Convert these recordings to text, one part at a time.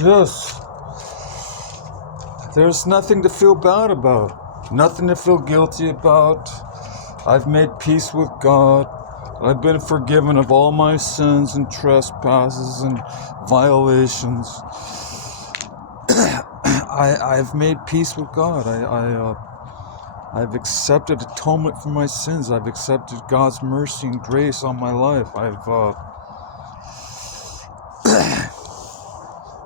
Just, there's nothing to feel bad about, nothing to feel guilty about. I've made peace with God. I've been forgiven of all my sins and trespasses and violations. I've made peace with God. I've accepted atonement for my sins. I've accepted God's mercy and grace on my life.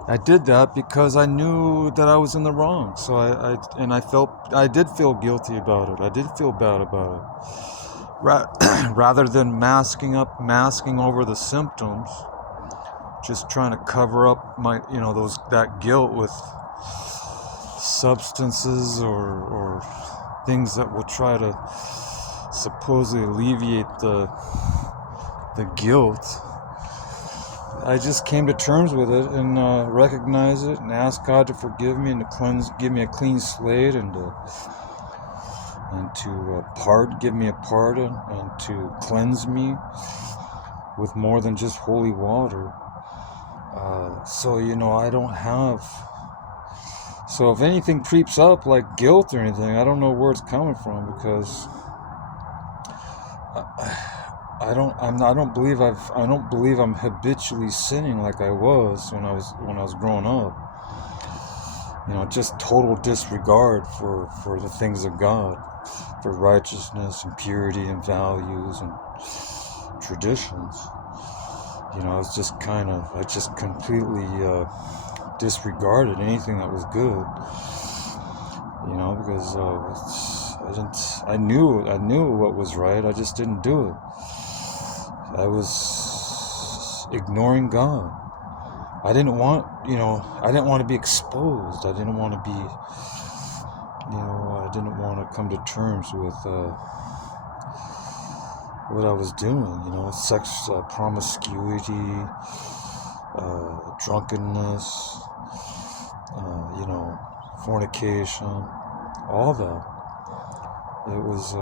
I did that because I knew that I was in the wrong. So I did feel guilty about it. I did feel bad about it. Rather than masking over the symptoms, just trying to cover up that guilt with substances or things that will try to supposedly alleviate the guilt. I just came to terms with it and recognize it and ask God to forgive me and to give me a clean slate and to give me a pardon and to cleanse me with more than just holy water. So I don't have. So if anything creeps up like guilt or anything, I don't know where it's coming from because I don't believe I'm habitually sinning like I was when I was growing up. Just total disregard for the things of God, for righteousness and purity and values and traditions. I just completely disregarded anything that was good. Because I knew what was right. I just didn't do it. I was ignoring God. I didn't want to be exposed. I didn't want to be, I didn't want to come to terms with what I was doing, sex, promiscuity, drunkenness, fornication, all that. It was,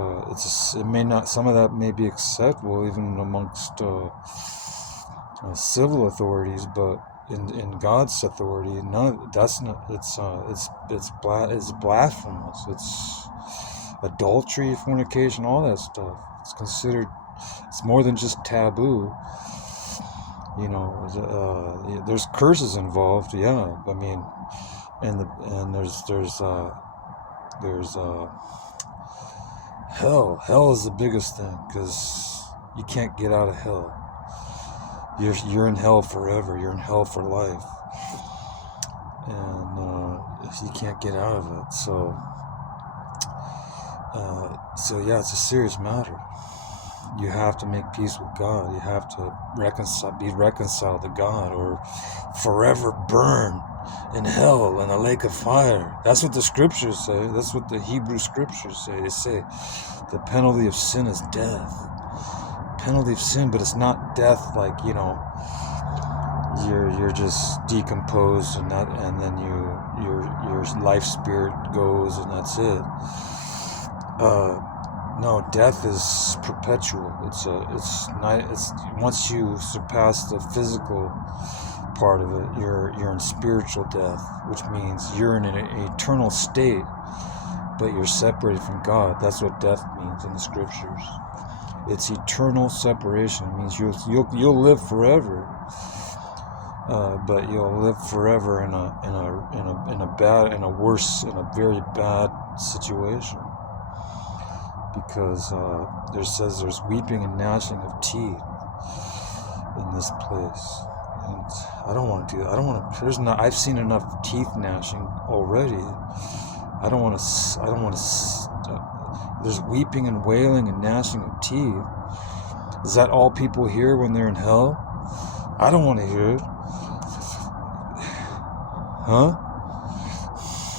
some of that may be acceptable even amongst civil authorities, but in God's authority, that's not. It's blasphemous. It's adultery, fornication, all that stuff. It's considered. It's more than just taboo. There's curses involved. Yeah, I mean, and there's hell. Hell is the biggest thing because you can't get out of hell. You're in hell forever. You're in hell for life, and you can't get out of it. So yeah, it's a serious matter. You have to make peace with God. You have to be reconciled to God, or forever burn in hell in a lake of fire. That's what the scriptures say. That's what the Hebrew scriptures say. They say the penalty of sin is death. Penalty of sin, but it's not death like you're just decomposed and then your life spirit goes and that's it. No, death is perpetual. It's once you surpass the physical part of it, you're in spiritual death, which means you're in an eternal state, but you're separated from God. That's what death means in the scriptures. It's eternal separation. It means you'll live forever, but you'll live forever in a very bad situation. Because there's weeping and gnashing of teeth in this place, and I don't want to do that. I don't want to. I've seen enough teeth gnashing already. I don't want to. There's weeping and wailing and gnashing of teeth. Is that all people hear when they're in hell? I don't want to hear it. Huh?